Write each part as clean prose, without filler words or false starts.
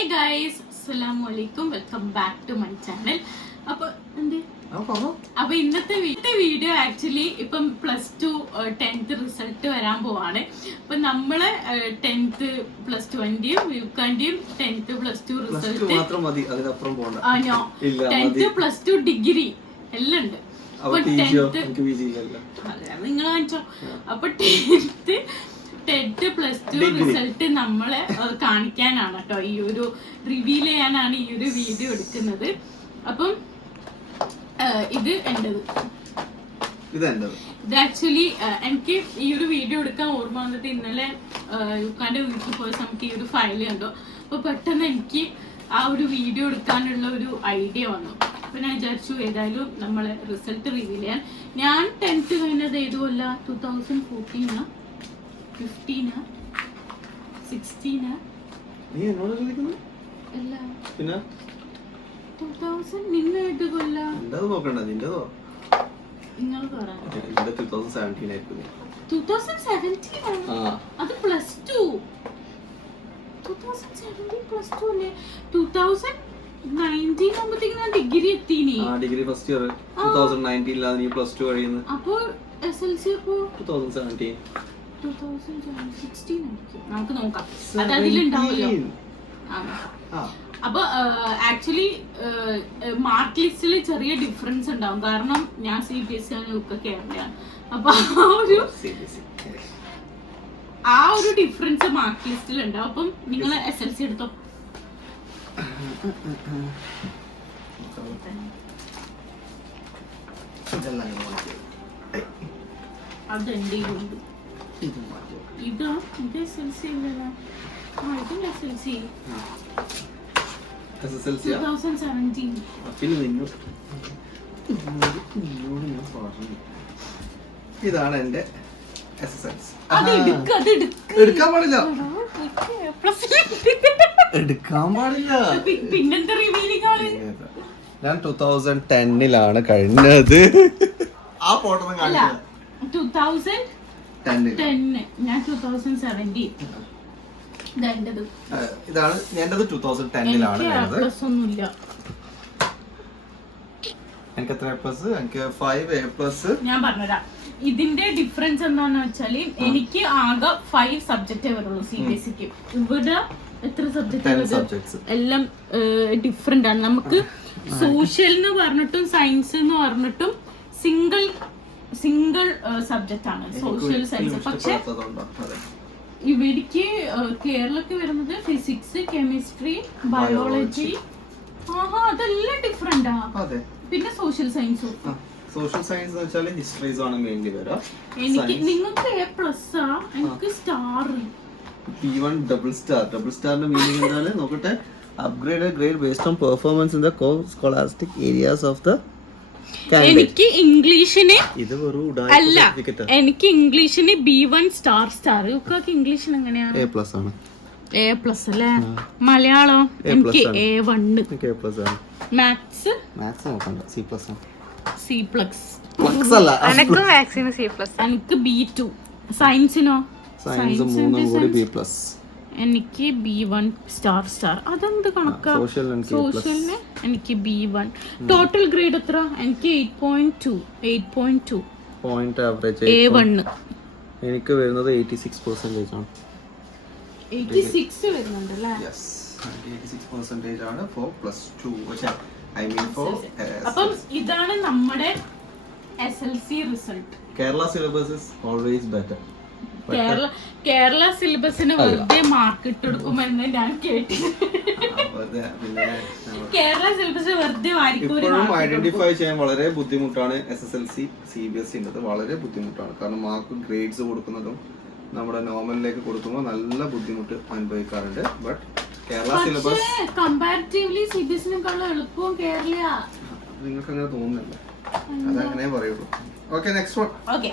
Hey guys, assalamu alaikum, welcome back to my channel. അപ്പൊ ഇന്നത്തെ video actually ഇപ്പം +2 10th result വരാൻ പോവാണ്. അപ്പൊ നമ്മള് 10th +2ന്റെയും യുക്കാന്റെയും 10th +2 result 10th +2 degree എല്ലാം ഉണ്ട്. നിങ്ങൾ കാണിച്ചോ. അപ്പൊ 10th +2 റിസൾട്ട് നമ്മളെ കാണിക്കാനാണ് കേട്ടോ, ഈ ഒരു റിവീൽ ചെയ്യാനാണ് ഈ ഒരു വീഡിയോ എടുക്കുന്നത്. അപ്പം ഇത് എന്റേത്. ഇത് ആക്ച്വലി എനിക്ക് ഈ ഒരു വീഡിയോ എടുക്കാൻ ഓർമ്മ വന്നിട്ട് ഇന്നലെ യുക്കാന്റെ വീട്ടിൽ പോയ സമയത്ത് ഈ ഒരു ഫയൽ കണ്ടു. അപ്പൊ പെട്ടെന്ന് എനിക്ക് ആ ഒരു വീഡിയോ എടുക്കാനുള്ള ഒരു ഐഡിയ വന്നു. അപ്പൊ ഞാൻ വിചാരിച്ചു ഏതായാലും നമ്മളെ റിസൾട്ട് റിവീൽ ചെയ്യാൻ. ഞാൻ 10th കഴിഞ്ഞത് ഏതുമല്ല, 2014 15 16 അല്ല 2000 നിന്നേത് കൊല്ല നിങ്ങൾ പറ. 2017 അത് +2 2017 +2 അല്ലേ? 2019 ആകുമ്പോഴത്തേക്ക് ഞാൻ ഡിഗ്രി എത്തിനി. ഡിഗ്രി ഫസ്റ്റ് ഇയർ 2019 ലാണ് നീ +2 കഴിയുന്നത്. അപ്പോൾ എസ്എൽസി അപ്പോ 2017 2016 ആയിരിക്കും. നമുക്ക് നോക്കാം, അത് അതിലുണ്ടാവുമല്ലോ. അപ്പൊ ആക്ച്വലി മാർക്ക് ലിസ്റ്റിൽ ചെറിയ ഡിഫറൻസ് ഉണ്ടാവും, കാരണം ഞാൻ CBSE ആണ്, ഒക്കെ കേരളയാണ്. അപ്പൊ ആ ഒരു ഡിഫറൻസ് മാർക്ക് ലിസ്റ്റിൽ ഉണ്ടാവും. അപ്പം നിങ്ങൾ SLC എടുത്തോ. അതെന്റെ ഇതാ ഇത് SLC ഇല്ലല്ലോ. ഇത് SLC 2017. ഇതാണ് എന്റെ SSLC. എടുക്കാൻ പാടില്ല, എടുക്കാൻ പാടില്ല. പിന്നെന്താ റിവീലിംഗ് ആണ്. ഞാൻ 2010 കഴിഞ്ഞത്. ആ ഫോട്ടോ 2010. ഞാൻ 2017. ഇതാണ് എന്റേത് 2010 ഒന്നുമില്ല. എനിക്ക് എത്ര A+? എനിക്ക് 5 A+. ഞാൻ പറഞ്ഞുതരാം. ഇതിന്റെ ഡിഫറൻസ് എന്താന്ന് വെച്ചാല് എനിക്ക് ആകെ 5 സബ്ജക്റ്റേ വരുള്ളൂ CBSEക്ക്. ഇവിടെ എത്ര സബ്ജക്ട് എല്ലാം ഡിഫറെന്റ് ആണ്. നമുക്ക് സോഷ്യൽ എന്ന് പറഞ്ഞിട്ടും സയൻസ് എന്ന് പറഞ്ഞിട്ടും സിംഗിൾ സബ്ജക്റ്റ് ആണ് സോഷ്യൽ സയൻസ്. പക്ഷെ ഇവർക്ക് കേരളക്ക് വരുന്നത് ഫിസിക്സ്, കെമിസ്ട്രി, ബയോളജി, അതെല്ലാം ഡിഫറെന്റാ. പിന്നെ സോഷ്യൽ സയൻസും. സോഷ്യൽ സയൻസ് എന്ന് വെച്ചാൽ ഹിസ്റ്ററീസ് ആണ് മെയിൻലി വരിക. എനിക്ക് നിങ്ങൾക്ക് A+, എനിക്ക് സ്റ്റാർ. P1 ഡബിൾ സ്റ്റാറിന്റെ മീനിങ് എന്താണ് നോക്കട്ടെ. Upgraded grade based on performance in the core scholastic areas of the. എനിക്ക് ഇംഗ്ലീഷിന് ഇത് വെറും അല്ല, എനിക്ക് ഇംഗ്ലീഷിന് B1 സ്റ്റാർ. ഒക്കെ ഇംഗ്ലീഷിന് എങ്ങനെയാണ്? A+ ആണ്. A+ അല്ലേ? മലയാളം എനിക്ക് A1. മാത്സ് നോക്കണ്ട, C+ അല്ല. എനിക്ക് മാത്സിന് C+. എനിക്ക് B2. സയൻസിനോ? സയൻസ് 3 കൂടി B+. എനിക്ക് B1 സ്റ്റാർ. അതെന്ത് കണക്കാ? സോഷ്യലിന് എനിക്ക് B1. ടോട്ടൽ ഗ്രേഡ് എത്ര? എനിക്ക് 8.2 പോയിന്റ് ആവറേജ് A1. എനിക്ക് വരുന്നത് 86% ആണ്. 86 വരുന്നുണ്ടല്ലേ? യെസ്, 86% ആണ് ഫോർ +2. I mean for അപ്പം ഇതാണ് നമ്മുടെ SLC result. Kerala syllabus is always better. Kerala സിലബസിന് വെറുതെ മാർക്ക് ഇട്ടെടുക്കുമെന്ന് ഞാൻ കേട്ടിട്ടുണ്ട്. കേരള സിലബസ് വെറുതെ ഇപ്പോഴും ഐഡന്റിഫൈ ചെയ്യാൻ വളരെ ബുദ്ധിമുട്ടാണ് SSLC CBSE. വളരെ ബുദ്ധിമുട്ടാണ്, കാരണം മാർക്ക് ഗ്രേഡ്സ് കൊടുക്കുന്നതും നമ്മുടെ നോർമലിലേക്ക് കൊടുക്കുമ്പോൾ നല്ല ബുദ്ധിമുട്ട് അനുഭവിക്കാറുണ്ട്. ബട്ട് കേരള സിലബസ് കമ്പാരിറ്റീവ്ലി CBSE-നെക്കാളും എളുപ്പവും കേരള. നിങ്ങൾക്ക് അങ്ങനെ തോന്നുന്നില്ല, അതങ്ങനെ പറയുള്ളൂ. Okay, next one. ഓക്കെ,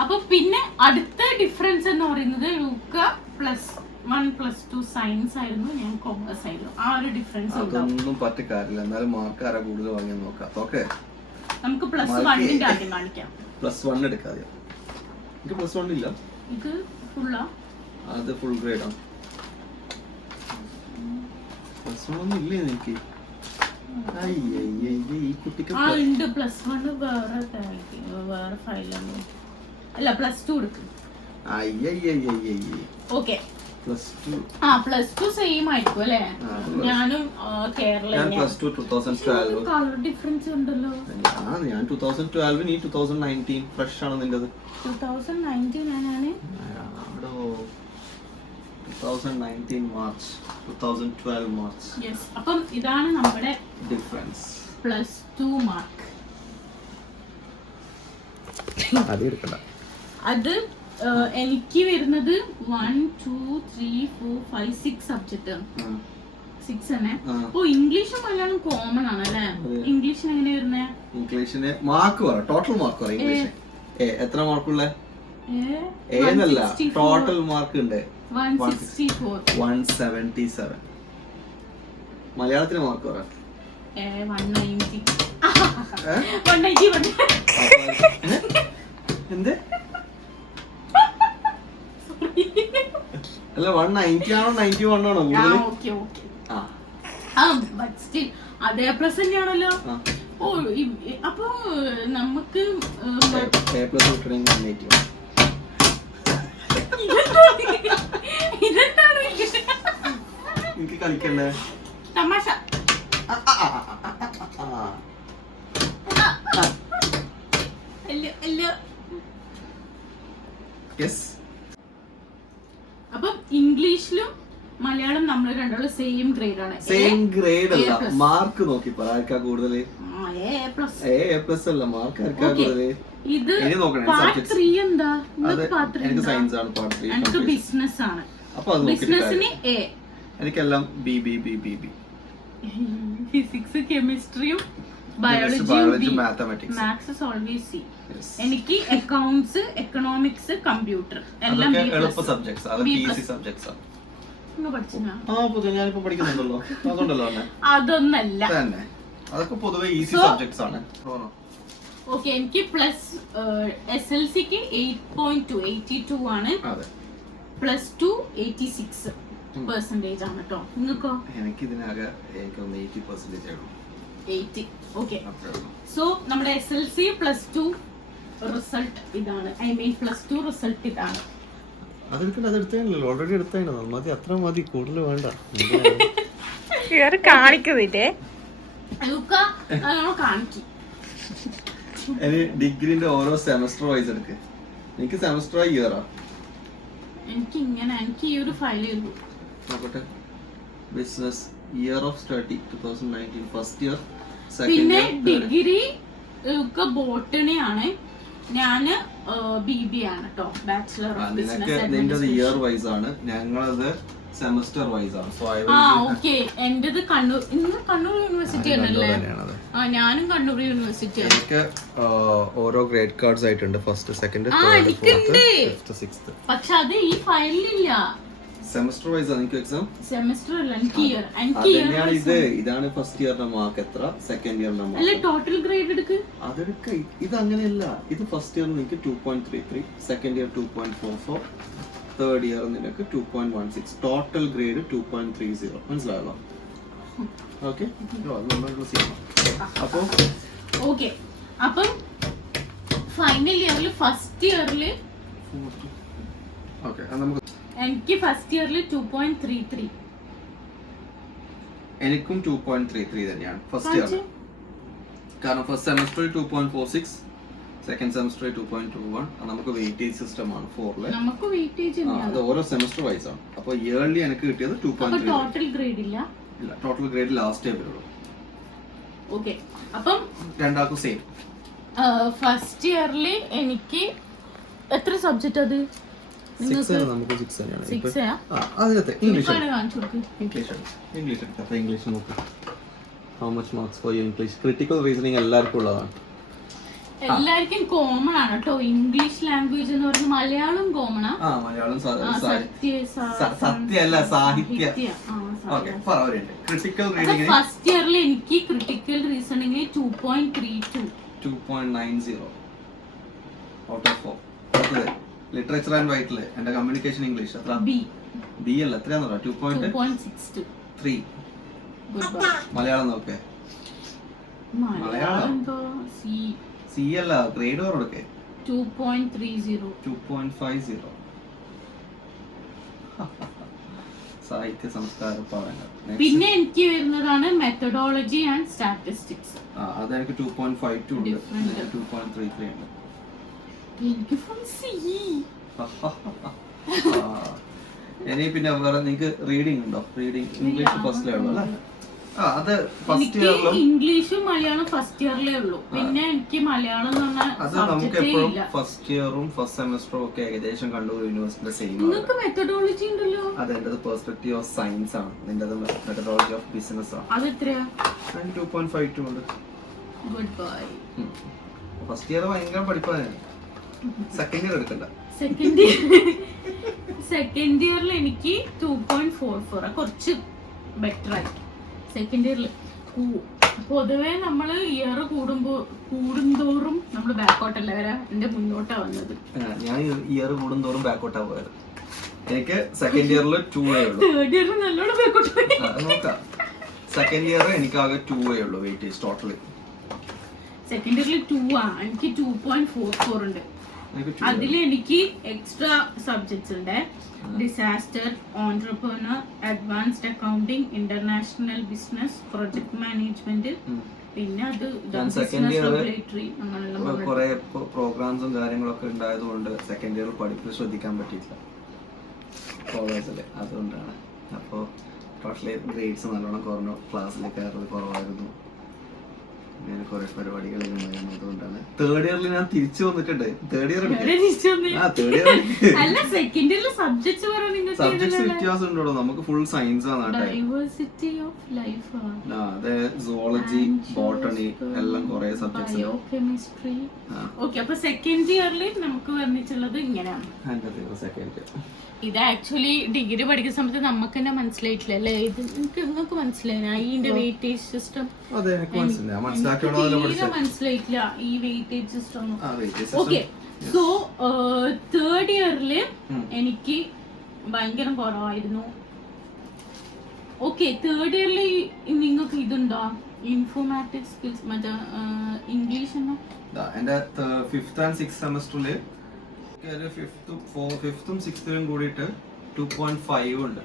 അപ്പൊ പിന്നെ അടുത്ത ഡിഫറൻസ് എന്ന് പറയുന്നത് ലുക്ക +1 +2 സയൻസ് ആയിരുന്നു, ഞാൻ കോമേഴ്സ് ആയിരുന്നു. ആ ഒരു ഡിഫറൻസ് അതൊന്നും പറ്റിക്കാരില്ല. എന്നാലും മാർക്ക് ആരാ കൂടുതൽ വാങ്ങിയെന്ന് നോക്കാം. ഓക്കെ, നമുക്ക് +1 ആദ്യം കാണിക്കാം. +1 എടുക്കാതെ. എനിക്ക് +1 ഇല്ല. ഇത് ഫുള്ളാ? അത് ഫുൾ ഗ്രേഡ് ആണ്. പ്ലസ് വൺ ഒന്നും ഇല്ലേ എനിക്ക്? ഈ കുട്ടിക്ക് ഉണ്ട് +1 വേറെ ഫയലാണ്. അല്ല +2 എടുക്കും. ഓക്കെ +2 സെയിം ആയിരിക്കും അല്ലേ? ഞാനും കേരള കളർ ഡിഫറൻസ് ഉണ്ടല്ലോ. ഞാൻ 2012 നീ 2019 ഫ്രഷ് ആണ് നിന്റേത്. 2019 ഞാനാണ് 2019 മാർച്ച് 2012 മാർച്ച്. യെസ്. അപ്പം ഇതാണ് നമ്മുടെ ഡിഫറൻസ് +2 മാർക്ക്. അത് എനിക്ക് വരുന്നത് 1 2 3 4 5 6 സബ്ജക്ട് 6 തന്നെ. ഓ ഇംഗ്ലീഷും മലയാളം കോമൺ ആണ് അല്ലേ? ഇംഗ്ലീഷിന് എങ്ങനെ വരുന്നേ? ഇംഗ്ലീഷിന് മാർക്ക് പറ, ടോട്ടൽ മാർക്ക് പറ. ഇംഗ്ലീഷ് എത്ര മാർക്കുള്ള? എന്നല്ല ടോട്ടൽ മാർക്ക് ഉണ്ട് 177. മലയാളത്തിന് മാർക്ക് പറ. 190. എന്ത്? അല്ല 190 ആണോ 91 ആണോ? അതേ പ്ലസ് തന്നെയാണല്ലോ. ഓ അപ്പൊ നമുക്ക് ഇതെന്താണ് എനിക്ക് കളിക്കണ്ടേ തമാശ? അപ്പം ഇംഗ്ലീഷിലും മലയാളം നമ്മൾ രണ്ടാളും സെയിം ഗ്രേഡ് ആണ്. സെയിം ഗ്രേഡ് അല്ല, മാർക്ക് നോക്കി പറ ആർക്കാ കൂടുതല്. A+ അല്ല, മാർക്ക് ആർക്കാ കൂടുതല്. ഇത് പാർട്ട് 3 എന്താ? എനിക്ക് സയൻസ് ആണ് പാർട്ട് 3. എനിക്ക് ബിസിനസ് ആണ്. അപ്പോൾ അത് ബിസിനസിന് A. എനിക്കെല്ലാം B. ഫിസിക്സ് കെമിസ്ട്രിയും biology mathematics maths always C. എനിക്ക് അക്കൗണ്ട്സ് എക്കണോമിക്സ് കമ്പ്യൂട്ടർ എല്ലാം എളുപ്പ സബ്ജക്ട്സ്. അത് ഈസി സബ്ജക്ട്സ് ആണ്. ഞാനിപ്പോ പഠിക്കുന്നുണ്ടല്ലോ, അതുകൊണ്ടല്ലോ അതൊന്നല്ല തന്നെ. അതൊക്കെ പൊതുവെ ഈസി സബ്ജക്ട്സ് ആണ്. ഓക്കെ എനിക്ക് SLCക്ക് 8.2 ആണ്. +2 86% ആണ് കേട്ടോ. നിങ്ങൾക്കോ? എനിക്ക് ഇതിനാകെ 80% ആണോ? 80. ഓക്കെ. സോ നമ്മുടെ SLC +2 റിസൾട്ട് ഇതാണ്. ഐ മീൻ +2 റിസൾട്ട് ഇതാണ്. അതെടുത്തല്ലോ, ഓൾറെഡി എടുത്തോ. മതി, അത്ര മതി, കൂടുതൽ വേണ്ട. കാണിക്കുന്നില്ലേ ഡിഗ്രിന്റെ ഓരോ സെമസ്റ്റർ വൈസ് എടുക്ക്. എനിക്ക് സെമസ്റ്റർ ഇയറാ. എനിക്ക് ഈ ഒരു ഫയൽ നോക്കട്ടെ. Business year of study 2019 first year. പിന്നെ ഡിഗ്രി ബോട്ടണി ആണ്. ഞാന് BB ആണ് കേട്ടോ, bachelor of business administration. Year vice ആണ്, ഞങ്ങളത് സെമസ്റ്റർ വൈസ് ആണ്. ഓക്കെ. എന്റേത് കണ്ണൂർ യൂണിവേഴ്സിറ്റി ആണല്ലേ? ഞാനും കണ്ണൂർ യൂണിവേഴ്സിറ്റി ആണ്. എനിക്ക് ഓരോ ഗ്രേഡ് കാർഡ്സ് ആയിട്ടുണ്ട്. First, second, sixth. പക്ഷെ അത് ഈ ഫയലിലില്ല. സെമസ്റ്റർ വൈസ് ആണ് എനിക്ക് എക്സാം. സെമസ്റ്റർ അല്ല, എനിക്ക് ഇയർ. ഇതാണ് ഫസ്റ്റ് ഇയറിന്റെ മാർക്ക് എത്ര, സെക്കൻഡ് ഇയറിന്റെ മാർക്ക് അല്ല, ടോട്ടൽ ഗ്രേഡ് എടുക്ക്. അതെടുക്ക. ഇത് അങ്ങനെയല്ല. ഇത് ഫസ്റ്റ് ഇയർ നിനക്ക് 2.33, സെക്കൻഡ് ഇയർ 2.44, തേർഡ് ഇയർ നിനക്ക് 2.16, ടോട്ടൽ ഗ്രേഡ് 2.30. മനസ്സിലായല്ലോ? ഓക്കെ. അപ്പം ഫൈനൽ ഇയറിൽ ഫസ്റ്റ് ഇയറിൽ എനിക്ക് ഫസ്റ്റ് ഇയറിൽ 2.33. എനിക്കും 2.33 തന്നെയാണ് ഫസ്റ്റ് ഇയർ. കാരണം ഫസ്റ്റ് സെമസ്റ്ററിൽ 2.46, സെക്കൻഡ് സെമസ്റ്ററിൽ 2.21. നമുക്ക് വെയിറ്റേജ് സിസ്റ്റം ആണ് 4ല്. നമുക്ക് വെയിറ്റേജ് അത് ഓരോ സെമസ്റ്റർ വൈസ് ആണ്. അപ്പോൾ ഇയർലി എനിക്ക് കിട്ടിയത് 2.3. ടോട്ടൽ ഗ്രേഡ് ഇല്ല. ടോട്ടൽ ഗ്രേഡ് ലാസ്റ്റ് വരുള്ളൂ. ഓക്കെ. അപ്പം രണ്ടാൾക്കും സെയിം. ഫസ്റ്റ് ഇയറിൽ എനിക്ക് എത്ര സബ്ജക്റ്റ്? അത് ഇംഗ്ലീഷ് നോക്ക്. How much marks for you English? Critical reasoning എല്ലാവർക്കും ഉള്ളതാണ്. എല്ലാവർക്കും കോമൺ ആണ് കേട്ടോ. ഇംഗ്ലീഷ് ലാംഗ്വേജ് എന്ന് പറയുന്നത് മലയാളം കോമൺ ആണ്. മലയാളം സത്യമല്ല, സാഹിത്യ. ക്രിട്ടിക്കൽ റീഡിംഗ് ഫസ്റ്റ് ഇയറിൽ എനിക്ക് critical reasoning 2.32, 2.90 out of 4. Literature and റൈറ്റില് എന്റെ കമ്മ്യൂണിക്കേഷൻ ഇംഗ്ലീഷ് എത്ര? ബി അല്ല, എത്രയാണെന്ന് പറയാം? 2.63. Good bye. മലയാളം നോക്കേ. മലയാളം എന്തോ സി അല്ല, ഗ്രേഡ് ഓർ എടുക്കേ. 2.30. 2.50. സാഹിത്യ സംസ്കാര പാഠങ്ങൾ. പിന്നെ എനിക്ക് വരുന്നതാണ് മെത്തഡോളജി ആൻഡ് സ്റ്റാറ്റിസ്റ്റിക്സ്. അത് എനിക്ക് 2.52 ഉണ്ട്. 2.33 ഉണ്ട്. എനിക്ക് ഫുൾ സി. ഇനി പിന്നെ വേറെ നിങ്ങൾക്ക് റീഡിംഗ് ഉണ്ടോ? റീഡിംഗ് ഇംഗ്ലീഷ് ഫസ്റ്റ് ലെവൽ അല്ലേ? അത് ഫസ്റ്റ് ഇയറിലും ഇംഗ്ലീഷും മലയാളം ഫസ്റ്റ് ഇയറിലേ ഉള്ളൂ. പിന്നെ എനിക്ക് മലയാളം അത് നമുക്ക് എപ്പോഴും ഫസ്റ്റ് ഇയറും ഫസ്റ്റ് സെമസ്റ്ററും ഒക്കെ ഏകദേശം കണ്ണൂർ യൂണിവേഴ്സിറ്റിയുടെ സെയിം ആണ്. നിങ്ങൾക്ക് മെത്തഡോളജി ഉണ്ടല്ലോ. അത് എന്റേത് പെർസ്പെക്റ്റീവ് ഓഫ് സയൻസ് ആണ്, നിന്റേത് മെത്തഡോളജി ഓഫ് ബിസിനസ് ആണ്. അത് എത്രയാ? 2.52 ഉണ്ട്. Good bye. ഫസ്റ്റ് ഇയർ ഭയങ്കര പഠിപ്പാണ്. സെക്കൻഡ് ഇയർ എടുക്കണ്ട. സെക്കൻഡ് ഇയറിൽ എനിക്ക് 2.44 കുറച്ച് ബെറ്റർ ആയി. സെക്കൻഡ് ഇയറിൽ പൊതുവെ നമ്മള് ഇയർ കൂടുന്തോറും നമ്മള് ബാക്കോട്ടല്ല വരാ, എന്റെ മുന്നോട്ടാ വന്നത്. ഞാൻ ഇയർ കൂടുന്തോറും ബാക്കോട്ടാ പോയത്. എനിക്ക് സെക്കൻഡ് ഇയറിൽ 2A ഉള്ളൂ. തേർഡ് ഇയറിൽ നല്ലോണം ബാക്കോട്ട് നോക്കാം. സെക്കൻഡ് ഇയർ എനിക്ക് ആകെ 2A ഉള്ളൂ വെയിറ്റേജ് ടോട്ടലി. സെക്കൻഡ് ഇയറിൽ 2 എനിക്ക് 2.44 ഉണ്ട്. അതിൽ എനിക്ക് എക്സ്ട്രാ സബ്ജക്ട്സ് ഉണ്ട്. Disaster, entrepreneur, advanced accounting, international business, project management, പിന്നെ അത് കുറെ പ്രോഗ്രാംസും കാര്യങ്ങളൊക്കെ ഉണ്ടായതുകൊണ്ട് സെക്കൻഡ് ഇയറിൽ പഠിപ്പ് ശ്രദ്ധിക്കാൻ പറ്റിയില്ല കോളേജില്. അതുകൊണ്ടാണ്. അപ്പോൾ ടോട്ടലി ഗ്രേഡ്സ് നല്ലോണം കുറഞ്ഞു, ക്ലാസ്സിൽ കയറുന്നത് കുറവായിരുന്നു, അങ്ങനെ കുറെ പരിപാടികളുണ്ടായിരുന്നു. അതുകൊണ്ടാണ് തേർഡ് ഇയറിൽ ഞാൻ തിരിച്ചു വന്നിട്ടുണ്ട്. തേർഡ് ഇയർ സബ്ജക്ട്സ് വ്യത്യാസം ഉണ്ടോ? നമുക്ക് ഫുൾ സയൻസ് ആണ്. അതെ, സുവോളജി, ബോട്ടണി എല്ലാം കുറെ സബ്ജക്ട്സ്. സെക്കൻഡ് ഇയറിൽ നമുക്ക് വന്നിട്ടുള്ളത് ഇങ്ങനെയാണ്. ഇത് ആക്ച്വലി ഡിഗ്രി പഠിക്കുന്ന സമയത്ത് നമുക്ക് തന്നെ മനസ്സിലായിട്ടില്ല അല്ലേ? ഇത് നിങ്ങൾക്ക് മനസ്സിലായി ഇതിന്റെ വെയിറ്റേജ് സിസ്റ്റം? മനസ്സിലായിട്ടില്ല ഈ weightage system. Okay, so third ഇയറില് എനിക്ക് ഭയങ്കര കുറവായിരുന്നു. ഓക്കെ, തേർഡ് ഇയറിൽ നിങ്ങൾക്ക് ഇതുണ്ടോ ഇൻഫോർമാറ്റിക് സ്കിൽസ്, മറ്റേ ഇംഗ്ലീഷ്? എന്റെ 5th and 6th സെമസ്റ്ററില് ഫിഫ്ത്തും സിക്സ്ത്തിലും കൂടിയിട്ട് 2.5 ഉണ്ട്.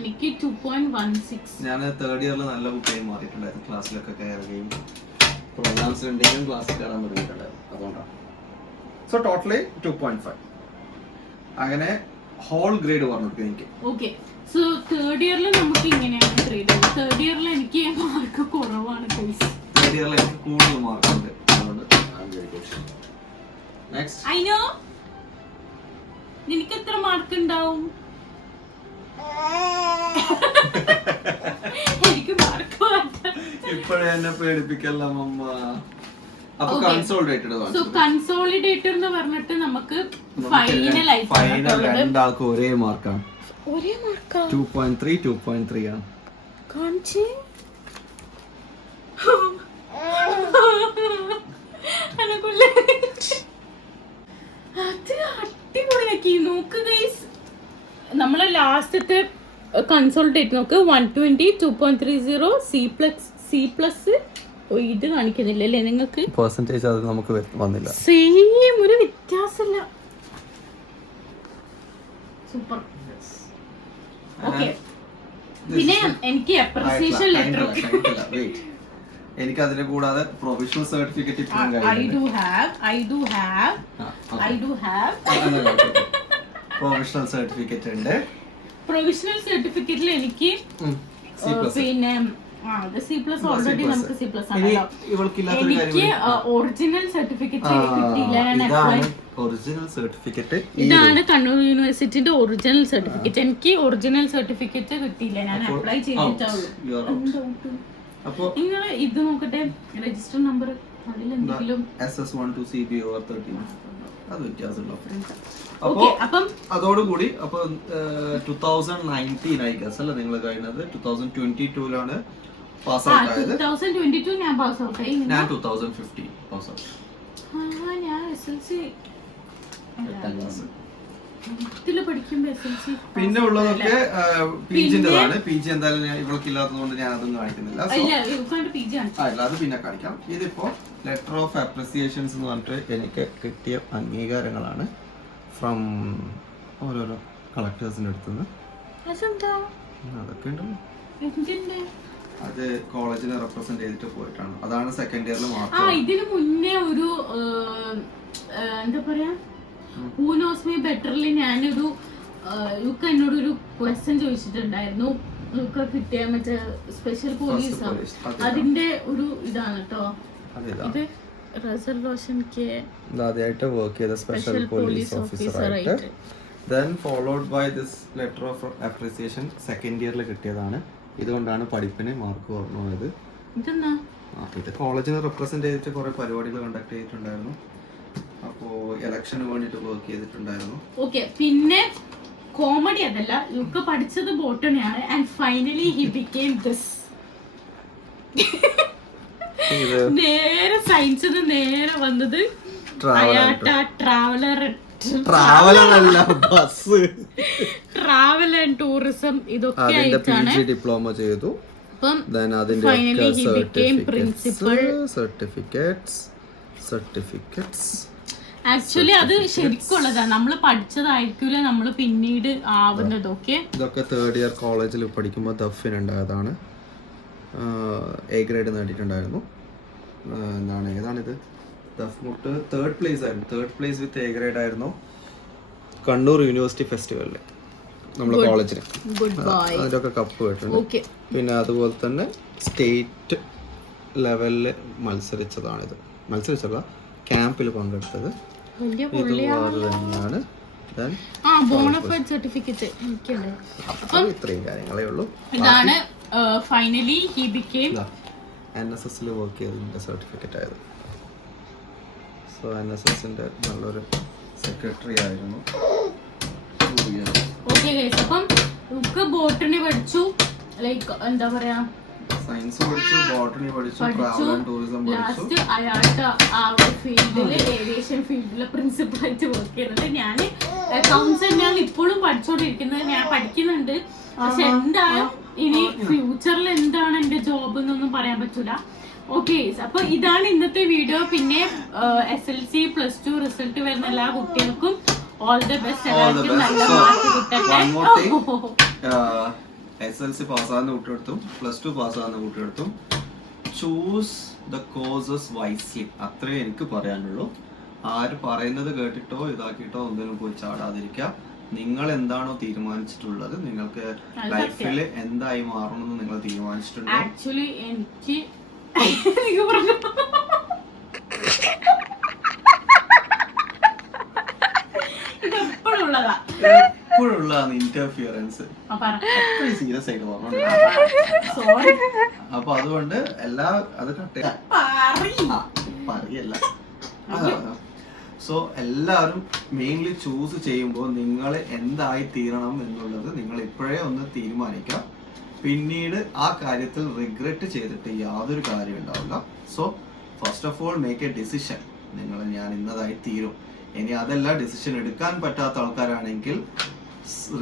എനിക്ക് 2.16. ഞാൻ തേർഡ് ഇയറിൽ നല്ല കുട്ടിയായി മാറിയിട്ടുണ്ടായിരുന്നു. ക്ലാസ്സിലൊക്കെ കയറുകയും പ്രോഗ്രാംസ് ഉണ്ടെങ്കിലും ക്ലാസ്സിൽ കയറാൻ തുടങ്ങിയിട്ടുണ്ടായിരുന്നു. അതുകൊണ്ടാണ്. So totally 2.5. അങ്ങനെ ഹോൾ ഗ്രേഡ് പറഞ്ഞിട്ട് എനിക്ക്. ഓക്കെ, സോ തേർഡ് ഇയറിൽ നമുക്ക് ഇങ്ങനെയാണ് ഗ്രേഡ്. തേർഡ് ഇയറിൽ എനിക്ക് മാർക്ക് കുറവാണ്. തേർഡ് ഇയറിൽ എനിക്ക് കൂടുതൽ മാർക്ക് ഉണ്ട്. അതുകൊണ്ട് നെക്സ്റ്റ് ഐ നോ. നിനക്ക് എത്ര മാർക്ക് ഉണ്ടാവും? എനിക്ക് മാർക്ക് ഇപ്പോഴേ എന്നെ പേടിപ്പിക്കല്ല മമ്മ. അപ്പൊ കൺസോളിഡേറ്റഡ് സോ കൺസോളിഡേറ്റഡ് എന്ന് പറഞ്ഞിട്ട് നമുക്ക് ഫൈനൽ ആയിട്ട് രണ്ടാൾക്ക് ഒരേ മാർക്കാണ്. ഒരേ മാർക്കാ? 2.3 2.3 ആണ്. കാണിച്ചേ. നമ്മളെ ലാസ്റ്റത്തെ കൺസോൾട്ടേറ്റ് നോക്ക്. 120, 2.30, C+. ഇത് കാണിക്കുന്നില്ലല്ലേ നിങ്ങൾക്ക്? പെർസെന്റേജ് അത് നമുക്ക് വന്നില്ല. സെയിം, ഒരു വ്യത്യാസമില്ല. സൂപ്പർ. ഓക്കെ, പിന്നെ എനിക്ക് അപ്രിസിയേഷൻ ലെറ്റർ. എനിക്ക് അതിനെ കൂടാതെ provisional certificate I do have provisional certificate ഉണ്ട്. പ്രൊവിഷണൽ സർട്ടിഫിക്കറ്റിൽ എനിക്ക് പിന്നെ C+ ഓൾറെഡി നമുക്ക് C+ ആണല്ലോ. എനിക്ക് ഒറിജിനൽ സർട്ടിഫിക്കറ്റ് കിട്ടിയില്ല. ഞാൻ അപ്ലൈ ഒറിജിനൽ സർട്ടിഫിക്കറ്റ് ഇതാണ് കണ്ണൂർ യൂണിവേഴ്സിറ്റിന്റെ ഒറിജിനൽ സർട്ടിഫിക്കറ്റ്. എനിക്ക് ഒറിജിനൽ സർട്ടിഫിക്കറ്റ് കിട്ടിയില്ല. ഞാൻ അപ്ലൈ ചെയ്തിട്ടുള്ളൂ. അപ്പോ നിങ്ങൾ ഇത് നോക്കട്ടെ, രജിസ്റ്റർ നമ്പർ അതിലെന്തെങ്കിലും SS12CB or 13 അത് വ്യത്യാസമുണ്ടോ? അപ്പം അതോടുകൂടി അപ്പൊ 2019 ആയി ഗസ് അല്ല നിങ്ങൾ കഴിഞ്ഞത്. 2022 പാസ് ഔട്ട് ആയത്. 2022 ഞാൻ പാസ് ഔട്ട് ആയി. ഞാൻ 2015 പാസ് ഔട്ട്. ഞാൻ SLC പഠിക്കുമ്പോ SLC പിന്നെ ഉള്ളതൊക്കെ PG-ൻ്റെതാണ്. PG എന്തായാലും ഇവൾക്ക് ഇല്ലാത്തതുകൊണ്ട് ഞാൻ അതൊന്നും കാണിക്കുന്നില്ല. അല്ല, അത് പിന്നെ കാണിക്കാം. ഇതിപ്പോ ലെറ്റർ ഓഫ് അപ്രിസിയേഷൻസ് എന്ന് പറഞ്ഞിട്ട് എനിക്ക് കിട്ടിയ അംഗീകാരങ്ങളാണ് ഫ്രം ഓരോരോ കളക്ടേഴ്സിൻ്റെ അടുത്തുനിന്ന്. അതൊക്കെ ഉണ്ടല്ലോ, അത് കോളേജിനെ റെപ്രസെന്റ് ചെയ്തിട്ട് പോയിട്ടാണ്. അതാണ് സെക്കൻഡ് ഇയറിൽ മാത്രം. ഇതിന് മുന്നേ ഒരു എന്താ പറയാ ഹൂ നോസ് മീ ബെറ്ററിൽ ഞാനൊരു യുക്ക എന്നോടൊരു ക്വസ്റ്റ്യൻ ചോദിച്ചിട്ടുണ്ടായിരുന്നു. യുക്ക കിട്ടിയ മറ്റേ സ്പെഷ്യൽ പോലീസ് അതിന്റെ ഒരു ഇതാണ് കേട്ടോ. ഇത് റിസർവേഷൻ ആദ്യമായിട്ട് വർക്ക് ചെയ്ത സ്പെഷ്യൽ പോലീസ് ഓഫീസറായിട്ട്. Then followed by this letter of appreciation second ഇയറിൽ കിട്ടിയതാണ്. ഇതുകൊണ്ടാണ് പഠിപ്പിന് മാർക്ക് കുറഞ്ഞത്. ഇത് കോളേജിനെ റെപ്രസെന്റ് ചെയ്തിട്ട് കുറെ പരിപാടികൾ കണ്ടക്ട് ചെയ്തിട്ടുണ്ടായിരുന്നു. അപ്പോ ഇലക്ഷന് വേണ്ടിട്ട് വർക്ക് ചെയ്തിട്ടുണ്ടായിരുന്നു. ഓക്കെ, പിന്നെ കോമഡി അതല്ല, യുക്ക പഠിച്ചത് ബോട്ടണിയാണ് and finally he became this. നേരെ സയൻസിന് നേരെ വന്നത് ട്രാവൽ ആൻഡ് ടൂറിസം ഇതൊക്കെ ആയിട്ടാണ് ഡിപ്ലോമ ചെയ്തു. Finally he became principal. Certificates actually അത് ശരിക്കുള്ളതാണ്, നമ്മൾ പഠിച്ചതായിരിക്കില്ല നമ്മൾ പിന്നീട് ആവുന്നതൊക്കെ. ഇതൊക്കെ തേർഡ് ഇയർ കോളേജിൽ പഠിക്കുമ്പോൾ ദഫിനുണ്ടായതാണ്. എ ഗ്രേഡ് നേടിയിട്ടുണ്ടായിരുന്നു. ഏതാണിത്? ദഫ്മുട്ട് തേർഡ് പ്ലേസ് ആയിരുന്നു. Third place with A grade ആയിരുന്നു കണ്ണൂർ യൂണിവേഴ്സിറ്റി ഫെസ്റ്റിവലിൽ നമ്മുടെ കോളേജിന്. അതിലൊക്കെ കപ്പ് കിട്ടുന്നുണ്ട്. പിന്നെ അതുപോലെ തന്നെ സ്റ്റേറ്റ് ലെവലിൽ മത്സരിച്ചതാണിത്. മത്സരിച്ചല്ല, ക്യാമ്പിൽ പങ്കെടുത്തത്. തന്നെയാണ് ഇത്രയും കാര്യങ്ങളേ ഉള്ളൂ. ഇതാണ് ഫൈനലി ഹി ബിക്കേം NSS-ൽ വർക്ക് ചെയ്തതിന്റെ സർട്ടിഫിക്കറ്റ് ആയത്. സോ NSS-ന്റെ നല്ലൊരു സെക്രട്ടറി ആയിരുന്നു. ഓക്കെ ഗൈസ്, അപ്പം നമുക്ക് ബോട്ടണി പഠിച്ചു, ലൈക്ക് എന്താ പറയാ സയൻസ് പഠിച്ചു, ബോട്ടണി പഠിച്ചു, ട്രാവൽ ആൻഡ് ടൂറിസം പഠിച്ചു. ലാസ്റ്റ് അയാളുടെ ആ ഒരു ഫീൽഡില് ഏവിയേഷൻ ഫീൽഡിലെ പ്രിൻസിപ്പളായിട്ട് വർക്ക് ചെയ്യുന്നത്. ഞാൻ അക്കൗണ്ട്സ് തന്നെയാണ് ഇപ്പോഴും പഠിച്ചുകൊണ്ടിരിക്കുന്നത്. ഞാൻ പഠിക്കുന്നുണ്ട്, പക്ഷെ എന്തായാലും ഇനി ഫ്യൂച്ചറിൽ എന്താണ് എന്റെ ജോബ് എന്നൊന്നും പറയാൻ പറ്റൂല. ഓക്കെ, അപ്പൊ ഇതാണ് ഇന്നത്തെ വീഡിയോ. പിന്നെ SLC +2 റിസൾട്ട് വരുന്ന എല്ലാ കുട്ടികൾക്കും ഓൾ ദ ബെസ്റ്റ്. എല്ലാവർക്കും നല്ല മാർക്ക് കിട്ടട്ടെ. SLC പാസ്സാകുന്ന കുട്ടിയെടുത്തും +2 പാസ്സാകുന്ന കുട്ടിയെടുത്തും ചൂസ് ദ കോഴ്സസ് വൈസ്ലി. അത്രേ എനിക്ക് പറയാനുള്ളൂ. ആര് പറയുന്നത് കേട്ടിട്ടോ ഇതാക്കിയിട്ടോ ഒന്നിനും പോയി ചാടാതിരിക്കുക. നിങ്ങൾ എന്താണോ തീരുമാനിച്ചിട്ടുള്ളത്, നിങ്ങൾക്ക് ലൈഫിൽ എന്തായി മാറണമെന്ന് നിങ്ങൾ തീരുമാനിച്ചിട്ടുണ്ടോ? ആക്ച്വലി എനിക്ക് എപ്പോഴുള്ളതാണ് ഇന്റർഫിയറൻസ്. സീരിയസ് ആയിട്ട് പറഞ്ഞു. അപ്പൊ അതുകൊണ്ട് എല്ലാ അത് പറയല്ല. സോ എല്ലാവരും മെയിൻലി ചൂസ് ചെയ്യുമ്പോൾ നിങ്ങൾ എന്തായി തീരണം എന്നുള്ളത് നിങ്ങൾ ഇപ്പോഴേ ഒന്ന് തീരുമാനിക്കാം. പിന്നീട് ആ കാര്യത്തിൽ റിഗ്രറ്റ് ചെയ്തിട്ട് യാതൊരു കാര്യം ഉണ്ടാവില്ല. So first of all make A decision. ഞാൻ ഇന്നതായി തീരും. ഇനി അതല്ല, ഡിസിഷൻ എടുക്കാൻ പറ്റാത്ത ആൾക്കാരാണെങ്കിൽ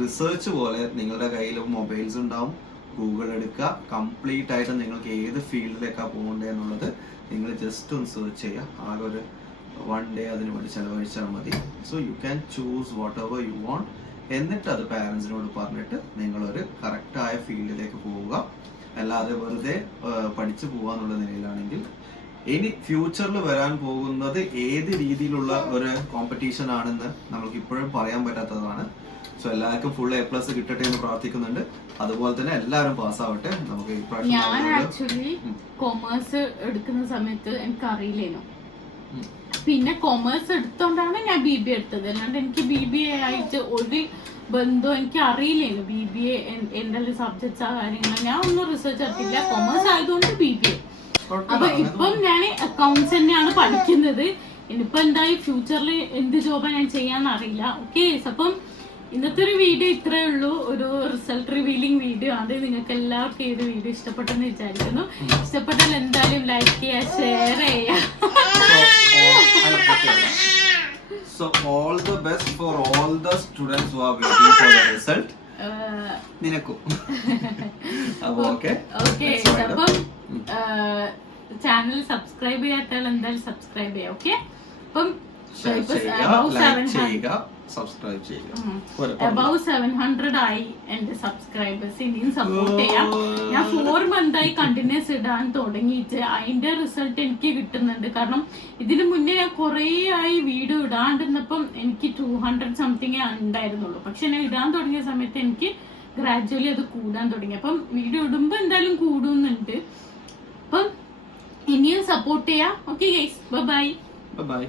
റിസർച്ച് പോലെ നിങ്ങളുടെ കയ്യിൽ മൊബൈൽസ് ഉണ്ടാവും, ഗൂഗിൾ എടുക്കുക. കംപ്ലീറ്റ് ആയിട്ട് നിങ്ങൾക്ക് ഏത് ഫീൽഡിലേക്കാണ് പോകേണ്ടത് എന്നുള്ളത് നിങ്ങൾ ജസ്റ്റ് ഒന്ന് സെർച്ച് ചെയ്യുക. ആകെ ഒരു 1 day അതിന് വേണ്ടി ചെലവഴിച്ചാൽ മതി. So you can choose what ever you want. എന്നിട്ട് അത് പാരൻസിനോട് പറഞ്ഞിട്ട് നിങ്ങളൊരു കറക്റ്റായ ഫീൽഡിലേക്ക് പോവുക. അല്ലാതെ വെറുതെ പഠിച്ചു പോകാന്നുള്ള നിലയിലാണെങ്കിൽ ഇനി ഫ്യൂച്ചറിൽ വരാൻ പോകുന്നത് ഏത് രീതിയിലുള്ള ഒരു കോമ്പറ്റീഷൻ ആണെന്ന് നമുക്ക് ഇപ്പോഴും പറയാൻ പറ്റാത്തതാണ്. സോ എല്ലാവർക്കും ഫുൾ A+ കിട്ടട്ടെ എന്ന് പ്രാർത്ഥിക്കുന്നുണ്ട്. അതുപോലെ തന്നെ എല്ലാവരും പാസ്സാവട്ടെ. നമുക്ക് ഞാൻ ആക്ച്വലി കൊമേഴ്സ് എടുക്കുന്ന സമയത്ത് എനിക്ക് അറിയില്ലേനോ. പിന്നെ കൊമേഴ്സ് എടുത്തോണ്ടാണ് ഞാൻ BBA എടുത്തത്. അല്ലാണ്ട് എനിക്ക് BBA ആയിട്ട് ഒരു ബന്ധം എനിക്ക് അറിയില്ലേനു. BBA എന്തെല്ലാം സബ്ജക്ട്സ് ആ കാര്യങ്ങൾ ഞാൻ ഒന്നും റിസർച്ച് എടുത്തില്ല. കൊമേഴ്സ് ആയതുകൊണ്ട് BBA. അപ്പൊ ഇപ്പം ഞാൻ അക്കൗണ്ട്സ് തന്നെയാണ് പഠിക്കുന്നത്. ഇനിയിപ്പോ എന്തായി ഫ്യൂച്ചറിൽ എന്ത് ജോബാണ് ഞാൻ ചെയ്യാന്ന് അറിയില്ല. ഓക്കെ, അപ്പം ഇന്നത്തെ ഒരു വീഡിയോ ഇത്രേ ഉള്ളൂ. ഒരു റിസൾട്ട് റിവീലിംഗ് വീഡിയോ ആണ്. നിങ്ങൾക്ക് എല്ലാവർക്കും ഈ വീഡിയോ ഇഷ്ടപ്പെട്ടെന്ന് വിചാരിക്കുന്നു. ഇഷ്ടപ്പെട്ടാൽ എന്തായാലും ലൈക്ക് ചെയ്യുക, ഷെയർ ചെയ്യുക. So all the best for all the students who are waiting for the result. നിനക്കും. അപ്പോൾ ഓക്കെ. അപ്പം ചാനൽ സബ്സ്ക്രൈബ് ചെയ്യാത്ത എന്തായാലും സബ്സ്ക്രൈബ് ചെയ്യാം. ഓക്കെ. അപ്പം above 700 ആയി എന്റെ സബ്സ്ക്രൈബേഴ്സ്. ഇനിയും സപ്പോർട്ട് ചെയ്യാം. ഞാൻ 4 month ആയി കണ്ടിന്യൂസ് ഇടാൻ തുടങ്ങിയിട്ട് അതിന്റെ റിസൾട്ട് എനിക്ക് കിട്ടുന്നുണ്ട്. കാരണം ഇതിന് മുന്നേ ഞാൻ കുറേ ആയി വീഡിയോ ഇടാണ്ടിരുന്നപ്പം എനിക്ക് 200 സംതിങ് ഉണ്ടായിരുന്നുള്ളൂ. പക്ഷെ ഞാൻ ഇടാൻ തുടങ്ങിയ സമയത്ത് എനിക്ക് ഗ്രാജുവലി അത് കൂടാൻ തുടങ്ങി. അപ്പം വീഡിയോ ഇടുമ്പോ എന്തായാലും കൂടുന്നുണ്ട്. അപ്പം ഇനിയും സപ്പോർട്ട് ചെയ്യാം. Okay guys, bye. Bye bye.